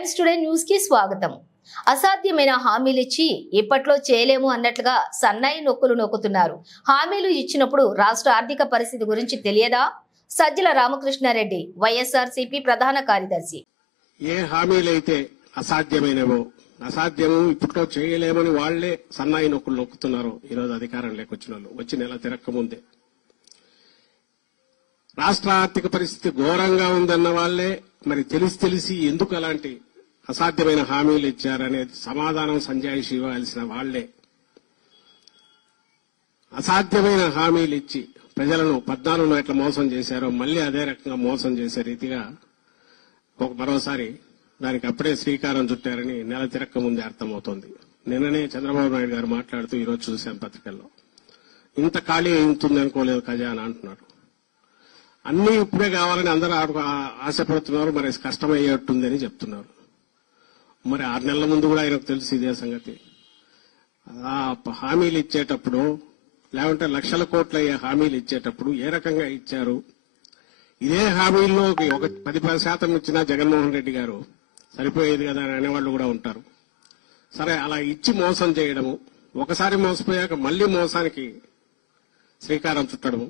Times today news కి స్వాగతం. అసాధ్యమైన హామీలిచ్చి ఇప్పట్లో చేయలేము అన్నట్లుగా సన్నాయి నొక్కులు నొక్కుతున్నారు. హామీలు ఇచ్చినప్పుడు రాష్ట్ర ఆర్థిక పరిస్థితి గురించి తెలియదా? సజ్జల రామకృష్ణారెడ్డి, వైఎస్ఆర్సీపీ ప్రధాన కార్యదర్శి. ఏ హామీలైతే అసాధ్యమైనవో, అసాధ్యము ఇప్పట్లో చేయలేమని వాళ్లే సన్నాయి నొక్కులు నొక్కుతున్నారు. ఈరోజు అధికారం లేకొచ్చిన వాళ్ళు వచ్చి నెల తిరక్కముందే రాష్ట్ర ఆర్థిక పరిస్థితి ఘోరంగా ఉందన్న వాళ్లే మరి తెలిసి ఎందుకు అలాంటి అసాధ్యమైన హామీలు ఇచ్చారనేది సమాధానం సంజాయిషి ఇవ్వాల్సిన వాళ్లే. అసాధ్యమైన హామీలు ఇచ్చి ప్రజలను 14 ఎట్లా మోసం చేశారో మళ్లీ అదే రకంగా మోసం చేసే రీతిగా మరోసారి దానికి అప్పుడే శ్రీకారం చుట్టారని నెల తిరక్క ముందే అర్థమవుతోంది. నిన్ననే చంద్రబాబు నాయుడు గారు మాట్లాడుతూ ఈరోజు చూశాం పత్రికల్లో, ఇంత ఖాళీ అవుతుంది అనుకోలేదు ఖజానా అంటున్నారు. అన్ని ఇప్పుడే కావాలని అందరూ ఆశపడుతున్నారు, మరి కష్టమయ్యేట్టుందని చెప్తున్నారు. మరి 6 నెలల ముందు కూడా ఆయనకు తెలుసు ఇదే సంగతి. ఆ హామీలు ఇచ్చేటప్పుడు, లేకుంటే లక్షల కోట్ల హామీలు ఇచ్చేటప్పుడు ఏ రకంగా ఇచ్చారు? ఇదే హామీల్లో ఒక 10% ఇచ్చినా జగన్మోహన్ రెడ్డి గారు సరిపోయేది కదా అని అనేవాళ్లు కూడా ఉంటారు. సరే, అలా ఇచ్చి మోసం చేయడము, ఒకసారి మోసపోయాక మళ్లీ మోసానికి శ్రీకారం చుట్టడము,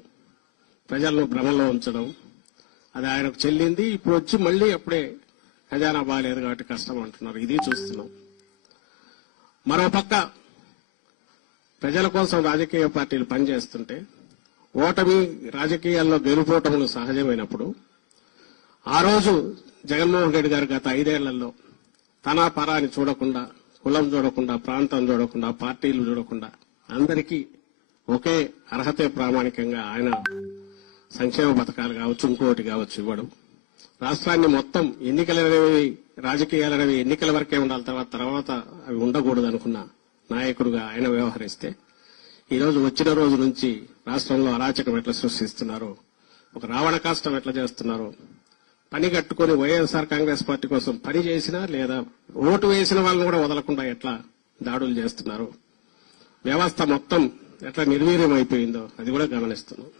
ప్రజలను భ్రమలో ఉంచడం, అది ఆయనకు చెల్లింది. ఇప్పుడు వచ్చి మళ్లీ అప్పుడే ఖజానా బాగాలేదు కాబట్టి కష్టం అంటున్నారు. ఇది చూస్తున్నాం. మరోపక్క ప్రజల కోసం రాజకీయ పార్టీలు పనిచేస్తుంటే ఓటమి, రాజకీయాల్లో గెలుపోటములు సహజమైనప్పుడు ఆ రోజు జగన్మోహన్ రెడ్డి గారు గత 5 ఏళ్లలో తన పరాని చూడకుండా, కులం చూడకుండా, ప్రాంతం చూడకుండా, పార్టీలు చూడకుండా అందరికీ ఒకే అర్హతే ప్రామాణికంగా ఆయన సంక్షేమ పథకాలు కావచ్చు, ఇంకోటి కావచ్చు ఇవ్వడం, రాష్ట్రాన్ని మొత్తం ఎన్నికలనేవి, రాజకీయాలనేవి ఎన్నికల వరకే ఉండాలి, తర్వాత అవి ఉండకూడదు అనుకున్న నాయకుడుగా ఆయన వ్యవహరిస్తే ఈరోజు వచ్చిన రోజు నుంచి రాష్ట్రంలో అరాచకం ఎట్లా సృష్టిస్తున్నారో, ఒక రావణ కాష్టం ఎట్లా చేస్తున్నారో, పని కట్టుకుని వైఎస్ఆర్ కాంగ్రెస్ పార్టీ కోసం పని చేసినా లేదా ఓటు వేసిన వాళ్ళని కూడా వదలకుండా ఎట్లా దాడులు చేస్తున్నారు, వ్యవస్థ మొత్తం ఎట్లా నిర్వీర్యం అయిపోయిందో అది కూడా గమనిస్తున్నాం.